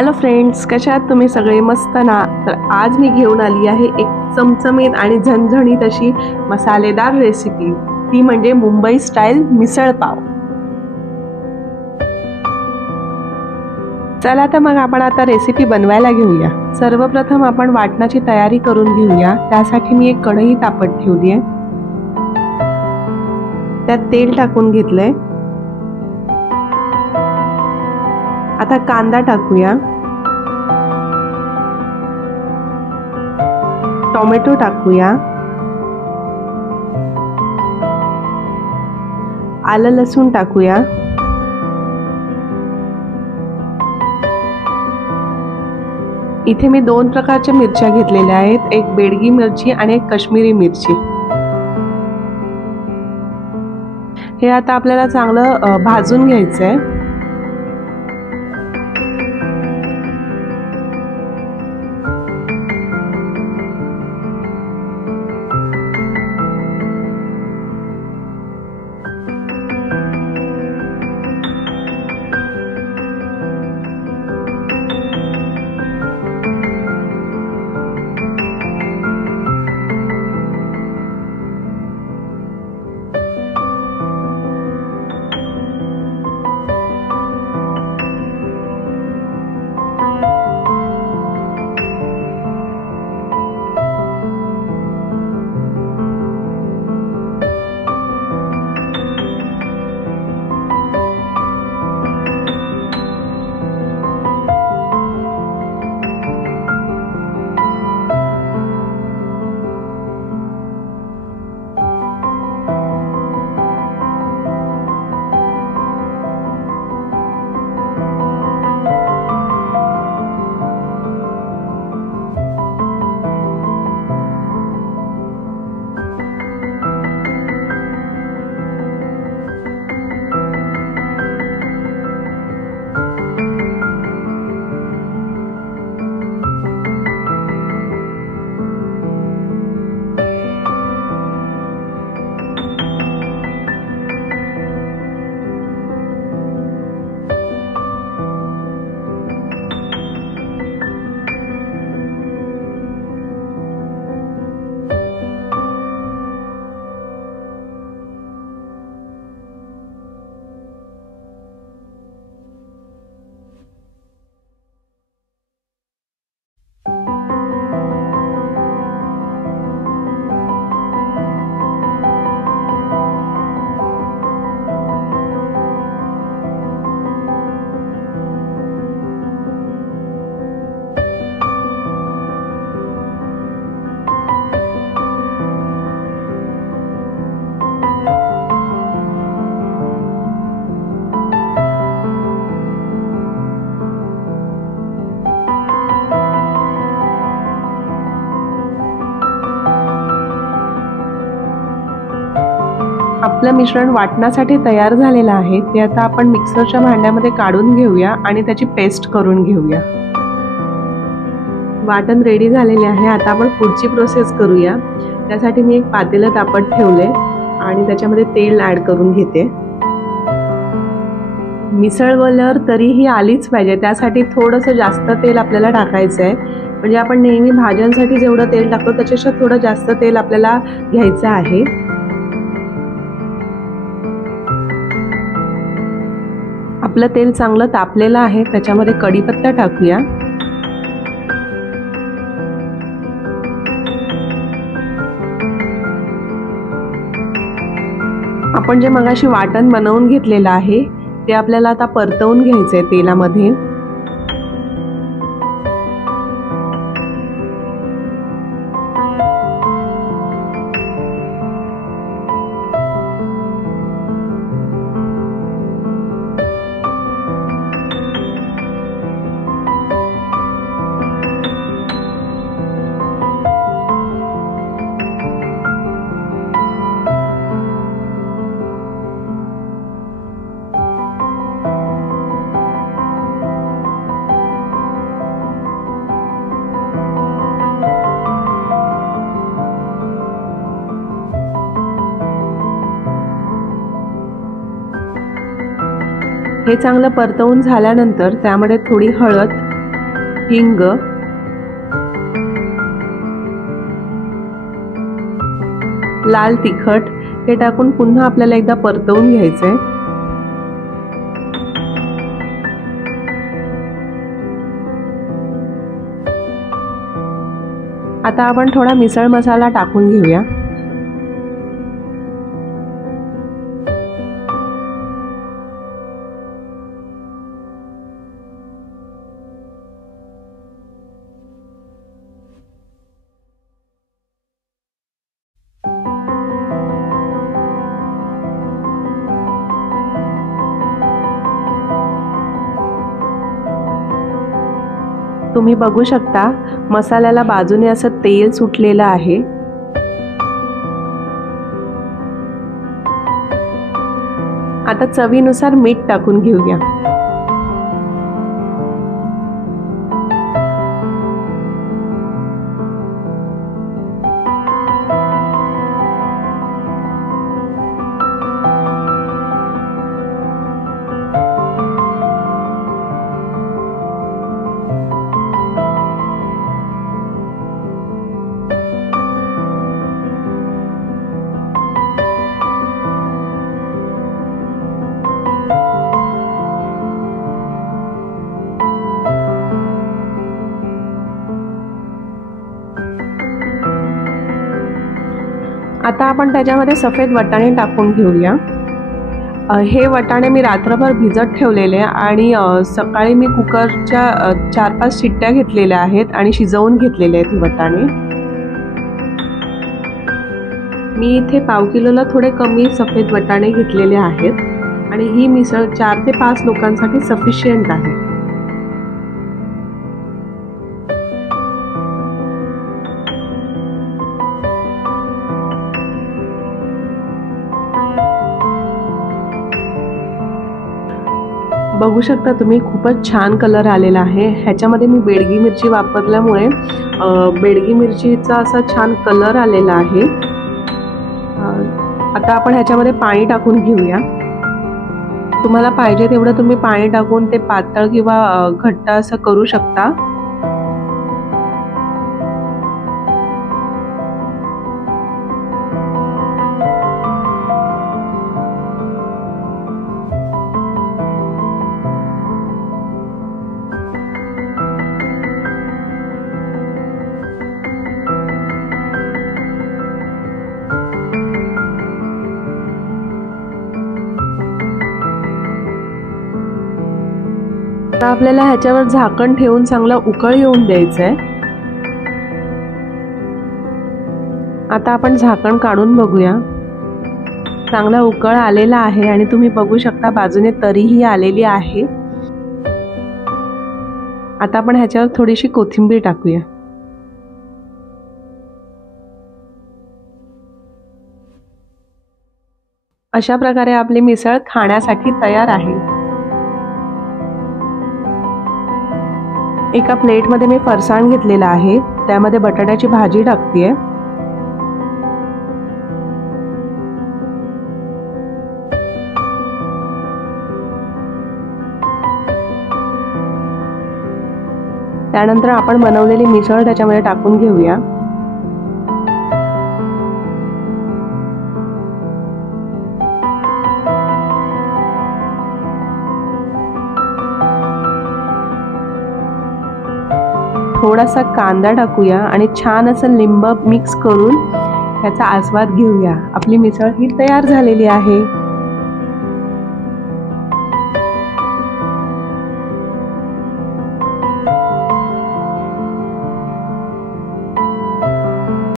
Hello friends, कशा आहात तुम्ही सगळे? मस्त ना? तर आज मी घेऊन आली आहे एक चमचमीत आणि झणझणीत अशी मसालेदार रेसिपी, ती म्हणजे मुंबई स्टाईल मिसळ पाव। चला तर मग आपण आता रेसिपी बनवायला घेऊया। सर्वप्रथम आपण वाटणाची तयारी करून घेऊया। त्यासाठी मी एक कढई तापत ठेवली आहे, त्यात तेल टाकून घेतलंय। आता कांदा टाकूया, टोमॅटो टाकूया, आलं लसूण टाकूया, इथे मी दोन प्रकारच्या मिरच्या घेतलेल्या आहेत, एक बेडगी मिरची आणि एक काश्मीरी मिरची। हे आता आपल्याला चांगलं भाजून घ्यायचं आहे। आपलं मिश्रण वाटण्यासाठी तयार झालेलं आहे, ते आता आपण मिक्सरच्या भांड्यामध्ये काढून घेऊया आणि त्याची पेस्ट करून घेऊया। वाटण रेडी झालेले आहे। आता आपण पुढची प्रोसेस करूया। त्यासाठी मी एक पातेलं तापत ठेवले आणि त्याच्यामध्ये तेल ऍड करून घेते। मिसळ बोलल्यावर तरीही आलीच पाहिजे, त्यासाठी थोडंसं जास्त तेल आपल्याला टाकायचं आहे। म्हणजे आपण नेहमी भाज्यांसाठी जेवढं तेल टाकतो त्याच्यापेक्षा थोडं जास्त तेल आपल्याला घ्यायचं आहे। आपलं तेल चांगलं तापलेलं आहे, त्याच्यामध्ये कढीपत्ता टाकूया, आपण जे मगाशी वाटण बनवून घेतलेलं आहे ते आपल्याला आता परतवून घ्यायचंय तेलामध्ये। हे चांगलं परतवून झाल्यानंतर त्यामध्ये थोडी हळद हिंग, लाल तिखट हे टाकून पुन्हा आपल्याला एकदा परतवून घ्यायचंय. आता आपण थोडा मिसळ मसाला टाकून घेऊया. तुम्ही बघू शकता मसाल्याला बाजूने असं तेल सुटलेलं आहे. आता चवीनुसार मीठ टाकून घेऊया. आता आपण त्याच्यामध्ये सफेद वाटाणे टाकून घेऊया. हे वाटाणे मी रात्रभर भिजत ठेवलेले आणि सकाळी मी कुकरच्या 4-5 शिट्ट्या घेतलेल्या आहेत आणि शिजवून घेतलेले आहेत हे वाटाणे. मी इथे पाव किलोला थोडे कमी सफेद वाटाणे घेतलेले आहेत आणि ही मिसळ 4 ते 5 लोकांसाठी सफिशियंट आहे. बघू शकता तुम्ही खूपच छान कलर आलेला आहे. ह्याच्यामध्ये मी बेडगी मिरची वापरल्यामुळे बेडगी मिरचीचा असा छान कलर आलेला आहे. आता आपण ह्याच्यामध्ये पाणी टाकून घेऊया. तुम्हाला पाहिजे तेवढं तुम्ही पाणी टाकून ते पातळ किंवा घट्ट असं करू शकता. आता आपल्याला ह्याच्यावर झाकण ठेवून चांगला उकळ येऊन द्यायचंय. आता आपण झाकण काढून बघूया. चांगला उकळ आलेला आहे आणि तुम्ही बघू शकता बाजूने तरीही आलेली आहे. आता आपण ह्याच्यावर थोडीशी कोथिंबीर टाकूया. अशा प्रकारे आपली मिसळ खाण्यासाठी तयार आहे. एका प्लेटमध्ये मी फरसाण घेतलेला आहे, त्यामध्ये बटाट्याची भाजी टाकतेय. त्यानंतर आपण बनवलेली मिसळ त्याच्यामध्ये टाकून घेऊया. थोडासा कांदा टाकूया आणि छान असं लिंब मिक्स करून याचा आस्वाद घेऊया. आपली मिसळ ही तयार झालेली आहे.